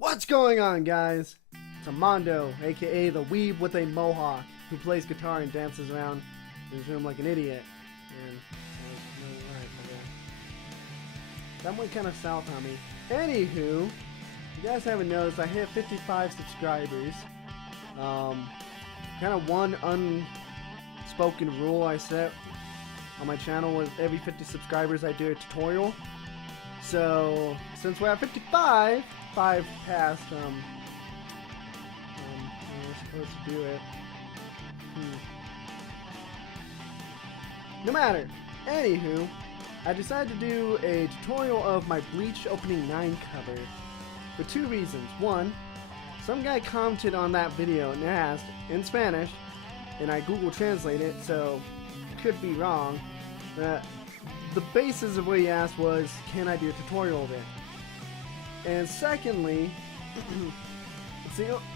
What's going on, guys? It's Armando, aka the weeb with a mohawk, who plays guitar and dances around in his room like an idiot. And that went kind of south on me. Anywho, you guys haven't noticed, I hit 55 subscribers. Kind of one unspoken rule I set on my channel was every 50 subscribers I do a tutorial. So since we're at 55, 5 past, we're supposed to do it. No matter. Anywho, I decided to do a tutorial of my Bleach Opening 9 cover for two reasons. One, some guy commented on that video and asked in Spanish, and I Google Translate it, so it could be wrong. The basis of what he asked was, can I do a tutorial of it? And secondly,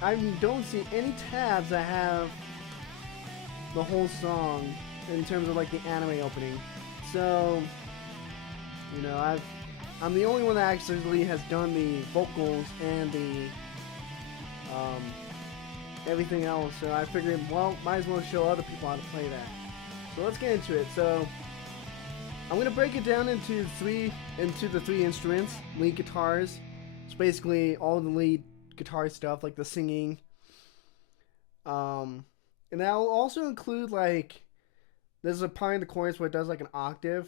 I don't see any tabs that have the whole song in terms of like the anime opening. So, you know, I'm the only one that actually has done the vocals and the everything else. So I figured, well, might as well show other people how to play that. So let's get into it. So I'm gonna break it down into the three instruments: lead guitars. It's basically all the lead guitar stuff, like the singing. And that will also include, like, there's a part in the chorus where it does like an octave.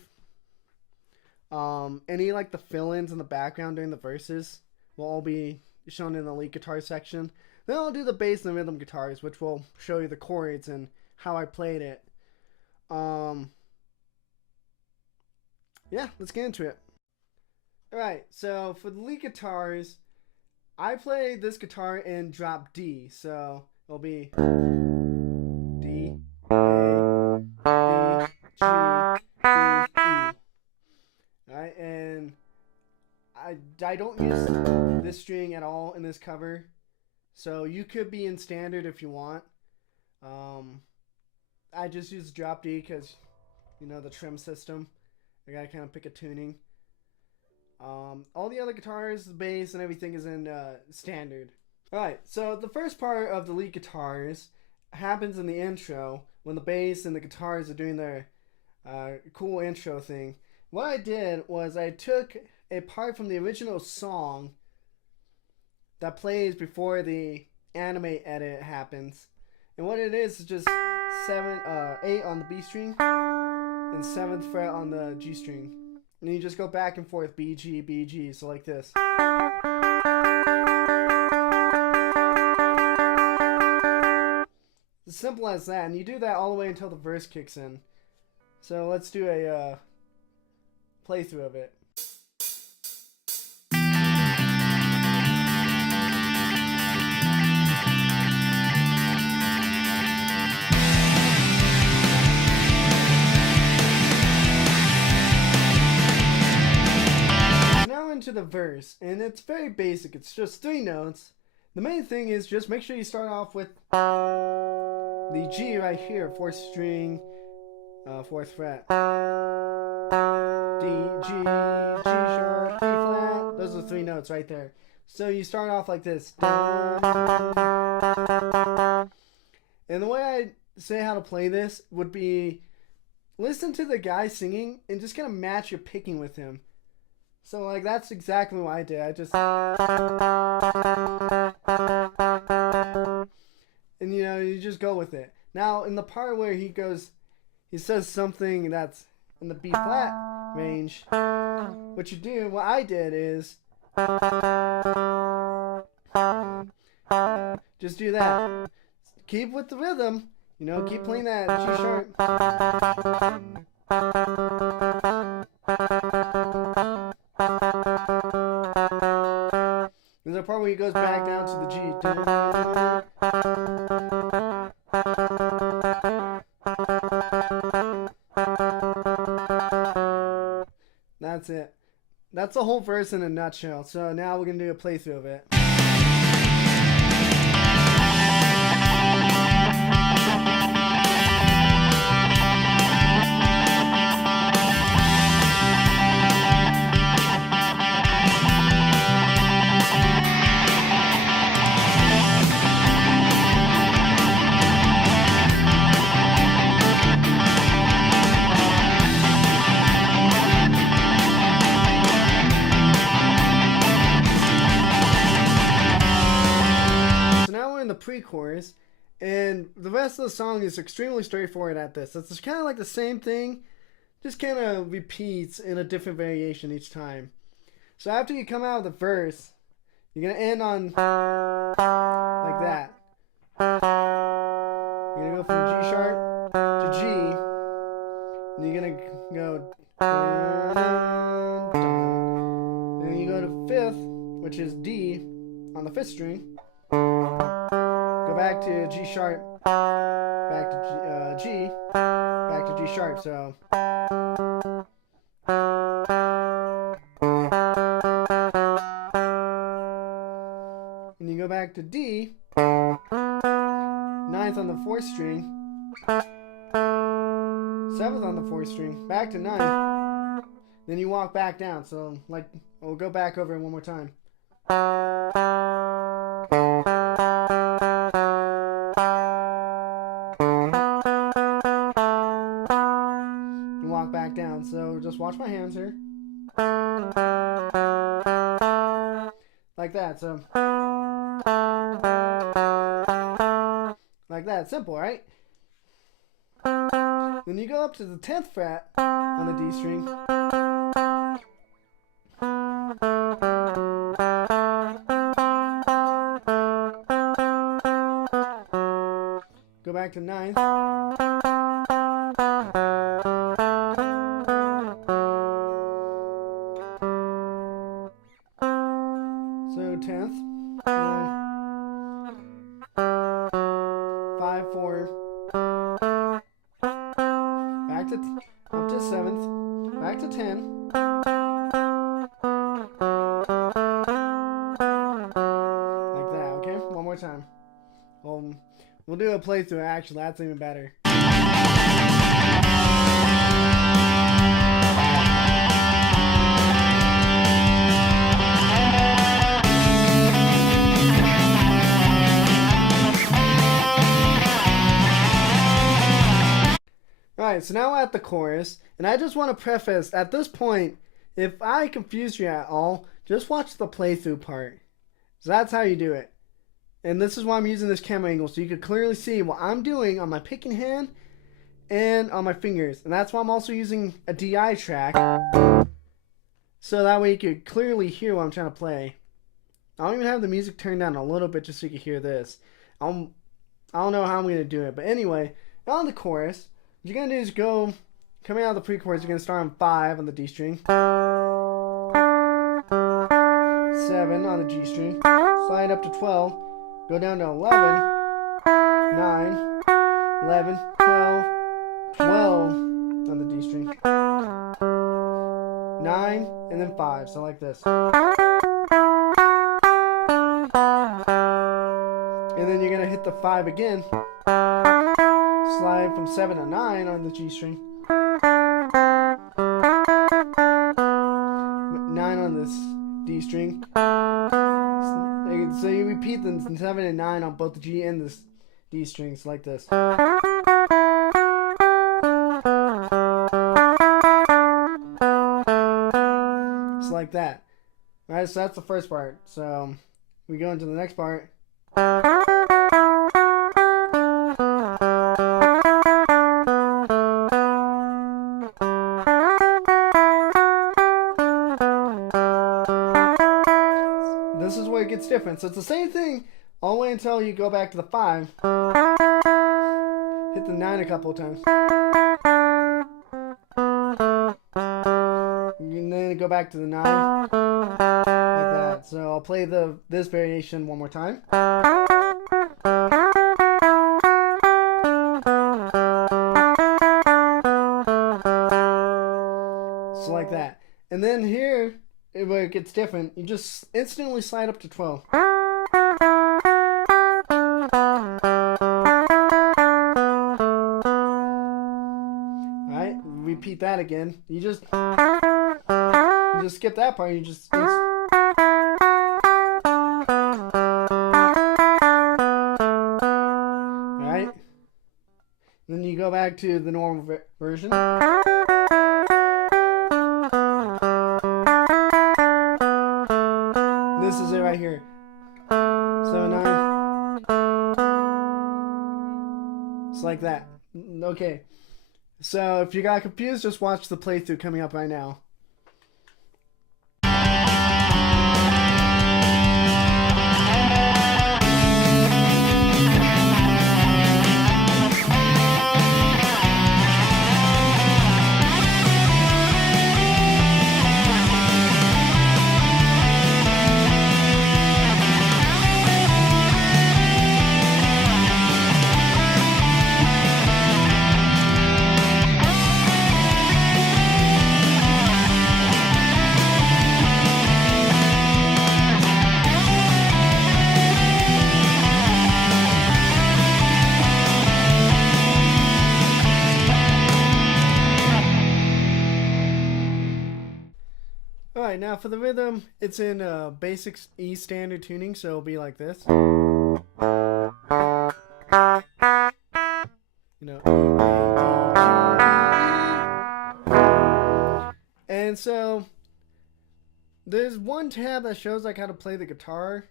Any like the fill-ins in the background during the verses will all be shown in the lead guitar section. Then I'll do the bass and the rhythm guitars, which will show you the chords and how I played it. Yeah, let's get into it. Alright, so for the lead guitars, I play this guitar in drop D, so it'll be D, A, D, G, B, E. Alright, and I don't use this string at all in this cover, so you could be in standard if you want. I just use drop D because, you know, the trim system. I gotta kind of pick a tuning. All the other guitars, the bass, and everything is in standard. Alright, so the first part of the lead guitars happens in the intro when the bass and the guitars are doing their cool intro thing. What I did was I took a part from the original song that plays before the anime edit happens. And what it is just 8 on the B string and 7th fret on the G string. And you just go back and forth, B, G, B, G, so like this. It's as simple as that, and you do that all the way until the verse kicks in. So let's do a playthrough of it. Into the verse, and it's very basic. It's just 3 notes. The main thing is just make sure you start off with the G right here, 4th string, 4th fret. D, G, G sharp, D flat. Those are 3 notes right there. So you start off like this. And the way I say how to play this would be, listen to the guy singing and just kind of match your picking with him. So, like, that's exactly what I did. I just... And, you know, you just go with it. Now, in the part where he says something that's in the B-flat range, what I did is... just do that. Keep with the rhythm. You know, keep playing that G sharp. There's a part where he goes back down to the G. That's it. That's the whole verse in a nutshell. So now we're going to do a playthrough of it. pre-chorus, and the rest of the song is extremely straightforward at this. It's kind of like the same thing, just kind of repeats in a different variation each time. So after you come out of the verse, you're gonna end on like that. You're gonna go from G sharp to G, and you're gonna go and then you go to fifth, which is D on the fifth string. Go back to G sharp, back to G, back to G sharp. So and you go back to D, ninth on the fourth string, seventh on the fourth string, back to ninth. Then you walk back down. So like, we'll go back over it one more time. And walk back down. So just watch my hands here. Like that. So like that. Simple, right? Then you go up to the 10th fret on the D string. Go back to 9th. So 10th. 5, 4. Back to up to 7th. Back to 10. Like that, okay? One more time. We'll do a playthrough actually, that's even better. Alright, so now we're at the chorus, and I just want to preface, at this point, if I confuse you at all, just watch the playthrough part. So that's how you do it. And this is why I'm using this camera angle, so you can clearly see what I'm doing on my picking hand and on my fingers. And that's why I'm also using a DI track, so that way you can clearly hear what I'm trying to play. I'll even have the music turned down a little bit just so you can hear this. I don't know how I'm going to do it, but anyway, on the chorus, what you're going to do is go, coming out of the pre-chorus, you're going to start on 5 on the D string, 7 on the G string, slide up to 12, go down to 11, 9, 11, 12, 12 on the D string, 9, and then 5, so like this. And then you're going to hit the 5 again, slide from 7 to 9 on the G string, 9 on this D string. So you repeat the 7 and 9 on both the G and the D strings like this. So like that. Alright, so that's the first part. So we go into the next part. This is where it gets different. So it's the same thing all the way until you go back to the 5. Hit the 9 a couple of times. And then go back to the 9. Like that. So I'll play this variation one more time. So like that. And then here, where it gets different, you just instantly slide up to 12. Alright, repeat that again. You just skip that part, you just... Alright. Then you go back to the normal version. This is it right here. So 9, It's like that. Okay. So if you got confused, just watch the playthrough coming up right now. Alright, now for the rhythm, it's in basic E standard tuning, so it'll be like this. You know, and so there's one tab that shows like how to play the guitar,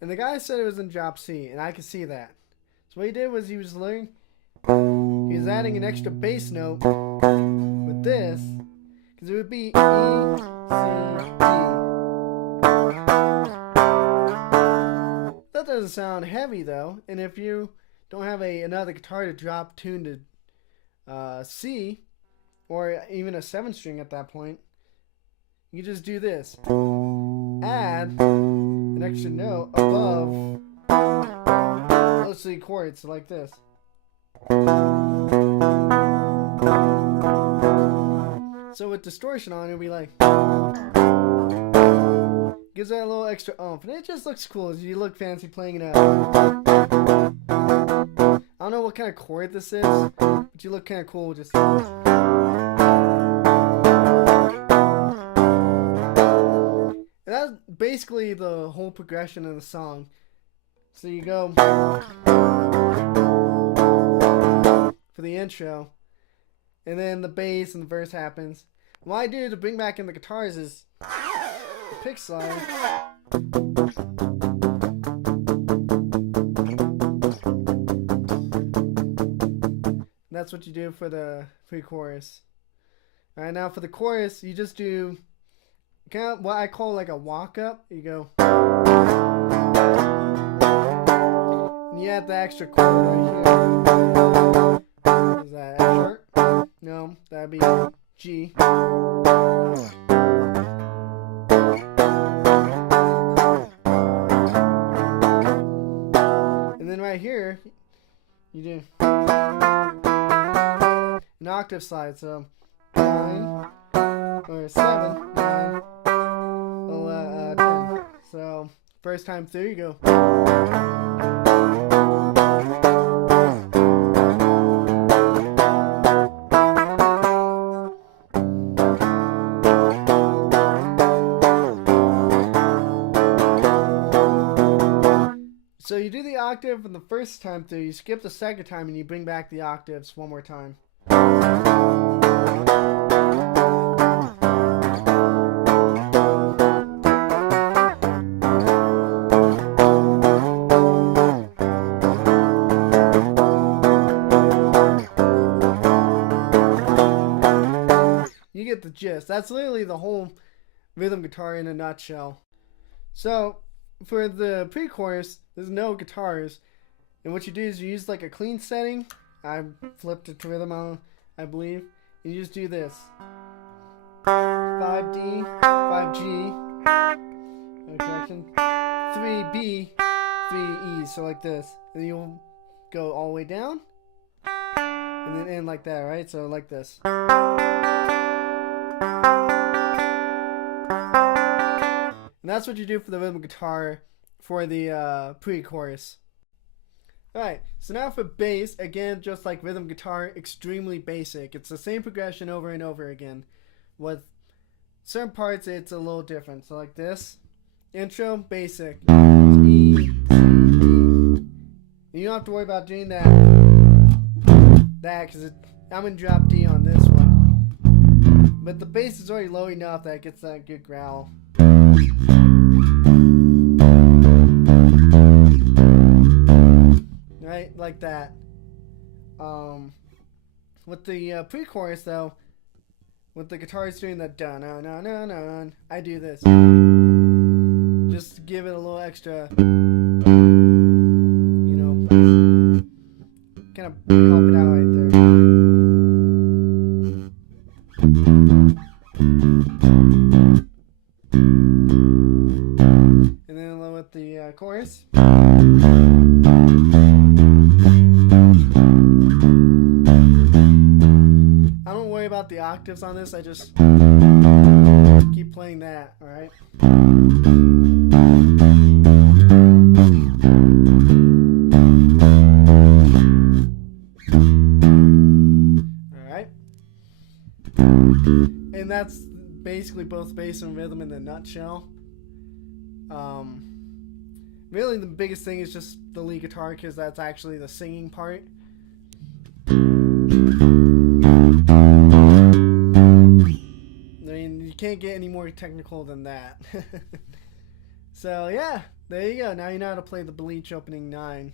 and the guy said it was in drop C, and I could see that. So what he did was he was adding an extra bass note with this, because it would be E, C, D. That doesn't sound heavy though, and if you don't have another guitar to drop tune to C, or even a 7-string at that point, you just do this. Add an extra note above those 3 chords, like this. So with distortion on, it'll be like, gives that a little extra oomph, and it just looks cool. You look fancy playing it out. I don't know what kind of chord this is, but you look kind of cool just. And that's basically the whole progression of the song. So you go for the intro, and then the bass and the verse happens. What I do to bring back in the guitars is the pick slide. That's what you do for the pre-chorus. Alright, now for the chorus, you just do kind of what I call like a walk-up. You go, and you add the extra chord right here. Is that F sharp? No, that'd be G. And then right here, you do an octave slide. So 9 or 7, 9, 10. So first time through, you go. So you do the octave from the first time through, you skip the second time, and you bring back the octaves one more time. You get the gist. That's literally the whole rhythm guitar in a nutshell. So for the pre-chorus, there's no guitars, and what you do is you use like a clean setting. I flipped it to rhythm on, I believe. And you just do this: 5D, 5G, correction, 3B, 3E. So like this, and you'll go all the way down, and then end like that, right? So like this. And that's what you do for the rhythm guitar for the pre-chorus. Alright, so now for bass, again, just like rhythm guitar, extremely basic. It's the same progression over and over again. With certain parts, it's a little different. So like this, intro, basic. E, E. You don't have to worry about doing that because I'm in drop D on this one. But the bass is already low enough that it gets that good growl. Right, like that. With the pre-chorus though, with the guitars doing that dun dun dun dun dun, I do this. Just to give it a little extra, you know, kind of help it out right there. And then with the chorus. I don't worry about the octaves on this, I just keep playing that, alright? Alright. And that's basically both bass and rhythm in a nutshell. Really the biggest thing is just the lead guitar, because that's actually the singing part. I mean, you can't get any more technical than that. So yeah, there you go. Now you know how to play the Bleach opening 9.